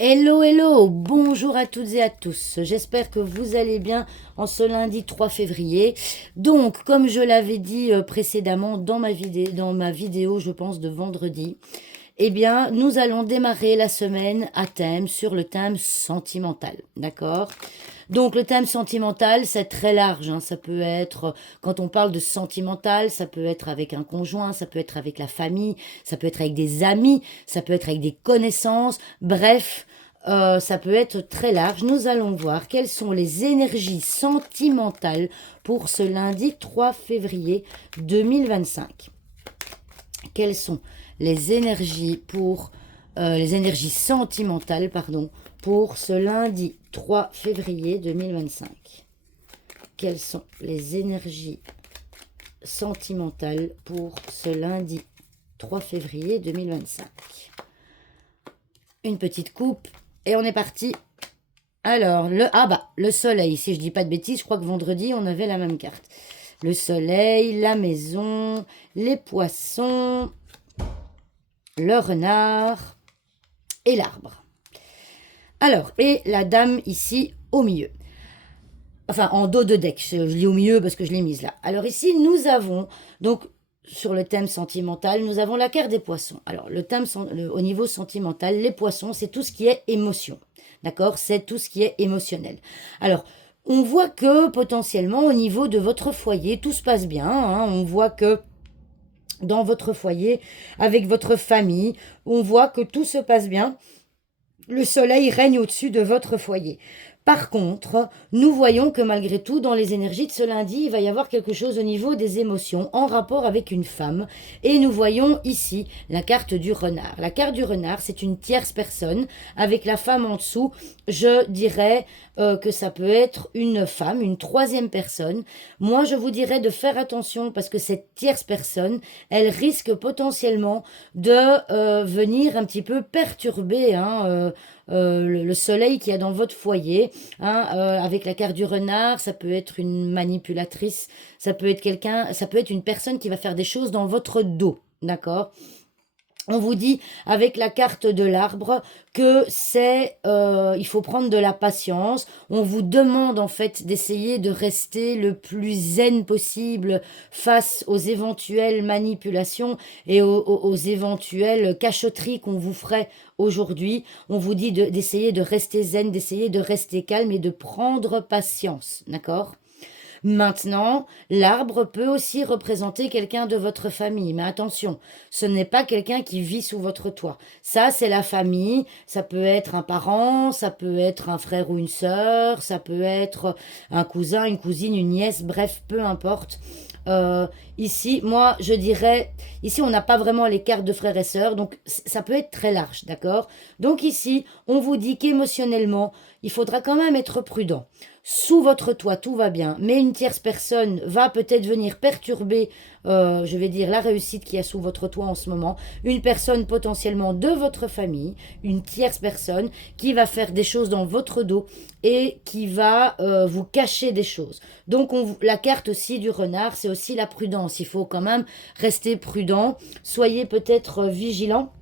Hello, hello, bonjour à toutes et à tous. J'espère que vous allez bien en ce lundi 3 février. Donc, comme je l'avais dit précédemment dans ma vidéo, je pense, de vendredi, eh bien, nous allons démarrer la semaine à thème sur le thème sentimental. D'accord? Donc, le thème sentimental, c'est très large, hein. Ça peut être, quand on parle de sentimental, ça peut être avec un conjoint, ça peut être avec la famille, ça peut être avec des amis, ça peut être avec des connaissances. Bref, ça peut être très large. Nous allons voir quelles sont les énergies sentimentales pour ce lundi 3 février 2025. Quelles sont les énergies sentimentales, pardon, pour ce lundi 3 février 2025. Quelles sont les énergies sentimentales pour ce lundi 3 février 2025? Une petite coupe et on est parti. Alors, le soleil, si je dis pas de bêtises, je crois que vendredi, on avait la même carte. Le soleil, la maison, les poissons, le renard et l'arbre. Alors, et la dame ici au milieu. Enfin, en dos de deck, je lis au milieu parce que je l'ai mise là. Alors ici, nous avons, donc, sur le thème sentimental, nous avons la carte des poissons. Alors, au niveau sentimental, les poissons, c'est tout ce qui est émotion. D'accord? C'est tout ce qui est émotionnel. Alors, on voit que potentiellement, au niveau de votre foyer, tout se passe bien, hein. On voit que dans votre foyer, avec votre famille, on voit que tout se passe bien. Le soleil règne au-dessus de votre foyer. Par contre, nous voyons que malgré tout, dans les énergies de ce lundi, il va y avoir quelque chose au niveau des émotions en rapport avec une femme. Et nous voyons ici la carte du renard. La carte du renard, c'est une tierce personne. Avec la femme en dessous, je dirais que ça peut être une femme, une troisième personne. Moi, je vous dirais de faire attention parce que cette tierce personne, elle risque potentiellement de venir un petit peu perturber, hein, le soleil qu'il y a dans votre foyer, hein, avec la carte du renard, ça peut être une manipulatrice, ça peut être quelqu'un, ça peut être une personne qui va faire des choses dans votre dos, d'accord? On vous dit avec la carte de l'arbre que il faut prendre de la patience. On vous demande en fait d'essayer de rester le plus zen possible face aux éventuelles manipulations et aux éventuelles cachotteries qu'on vous ferait aujourd'hui. On vous dit d'essayer de rester zen, d'essayer de rester calme et de prendre patience, d'accord? Maintenant, l'arbre peut aussi représenter quelqu'un de votre famille, mais attention, ce n'est pas quelqu'un qui vit sous votre toit. Ça, c'est la famille, ça peut être un parent, ça peut être un frère ou une sœur, ça peut être un cousin, une cousine, une nièce, bref, peu importe. Ici, moi, je dirais, ici, on n'a pas vraiment les cartes de frères et sœurs, donc ça peut être très large, d'accord? Donc ici, on vous dit qu'émotionnellement, il faudra quand même être prudent. Sous votre toit, tout va bien, mais une tierce personne va peut-être venir perturber, je vais dire, la réussite qu'il y a sous votre toit en ce moment. Une personne potentiellement de votre famille, une tierce personne qui va faire des choses dans votre dos et qui va vous cacher des choses. Donc la carte aussi du renard, c'est aussi la prudence. Il faut quand même rester prudent. Soyez peut-être vigilant.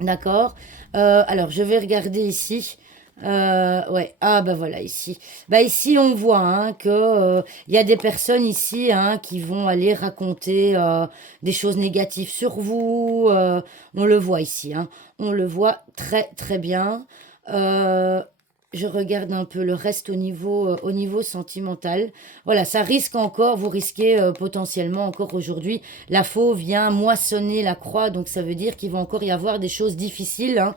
D'accord. Alors, je vais regarder ici. Ouais. Ah, bah voilà, ici. Bah ici, on voit hein, que il y a des personnes ici hein, qui vont aller raconter des choses négatives sur vous. On le voit ici. Hein. On le voit très, très bien. Euh, je regarde un peu le reste au niveau sentimental. Voilà, ça risque encore, vous risquez potentiellement encore aujourd'hui. La faux vient moissonner la croix, donc ça veut dire qu'il va encore y avoir des choses difficiles hein,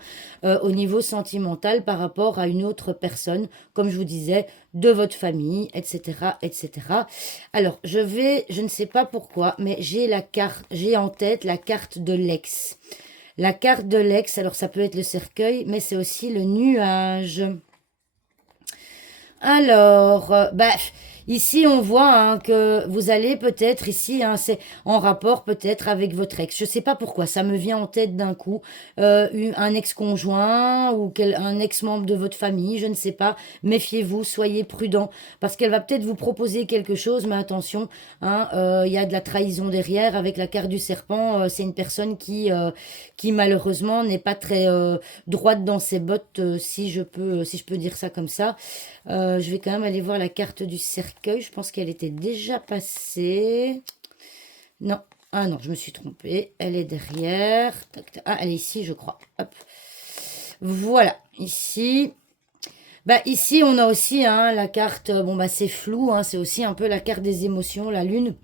au niveau sentimental par rapport à une autre personne, comme je vous disais, de votre famille, etc., etc. Alors, je ne sais pas pourquoi, mais j'ai en tête la carte de l'ex. La carte de l'ex, alors ça peut être le cercueil, mais c'est aussi le nuage. Alors, bah, Ici, on voit hein, que vous allez peut-être, ici, hein, c'est en rapport peut-être avec votre ex. Je ne sais pas pourquoi, ça me vient en tête d'un coup. Un ex-conjoint ou un ex-membre de votre famille, je ne sais pas. Méfiez-vous, soyez prudent, parce qu'elle va peut-être vous proposer quelque chose, mais attention, hein, il y a de la trahison derrière. Avec la carte du serpent, c'est une personne qui malheureusement n'est pas très droite dans ses bottes, si je peux dire ça comme ça. Je vais quand même aller voir la carte du cercueil. Je pense qu'elle était déjà passée. Non. Ah non, je me suis trompée. Elle est derrière. Tac, tac. Ah, elle est ici, je crois. Hop. Voilà, ici. Bah ici, on a aussi hein, la carte. Bon, bah c'est flou. Hein, c'est aussi un peu la carte des émotions, la lune.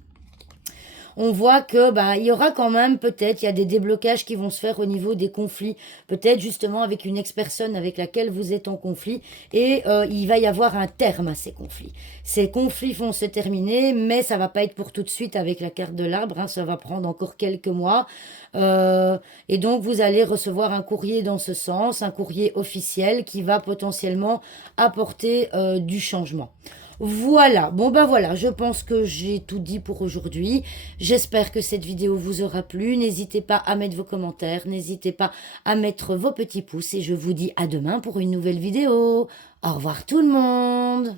On voit que bah il y aura quand même peut-être il y a des déblocages qui vont se faire au niveau des conflits, peut-être justement avec une ex-personne avec laquelle vous êtes en conflit et il va y avoir un terme à ces conflits. Ces conflits vont se terminer, mais ça va pas être pour tout de suite avec la carte de l'arbre, hein, ça va prendre encore quelques mois. Et donc vous allez recevoir un courrier dans ce sens, un courrier officiel qui va potentiellement apporter du changement. Voilà, bon bah voilà, je pense que j'ai tout dit pour aujourd'hui. J'espère que cette vidéo vous aura plu. N'hésitez pas à mettre vos commentaires, n'hésitez pas à mettre vos petits pouces et je vous dis à demain pour une nouvelle vidéo. Au revoir tout le monde!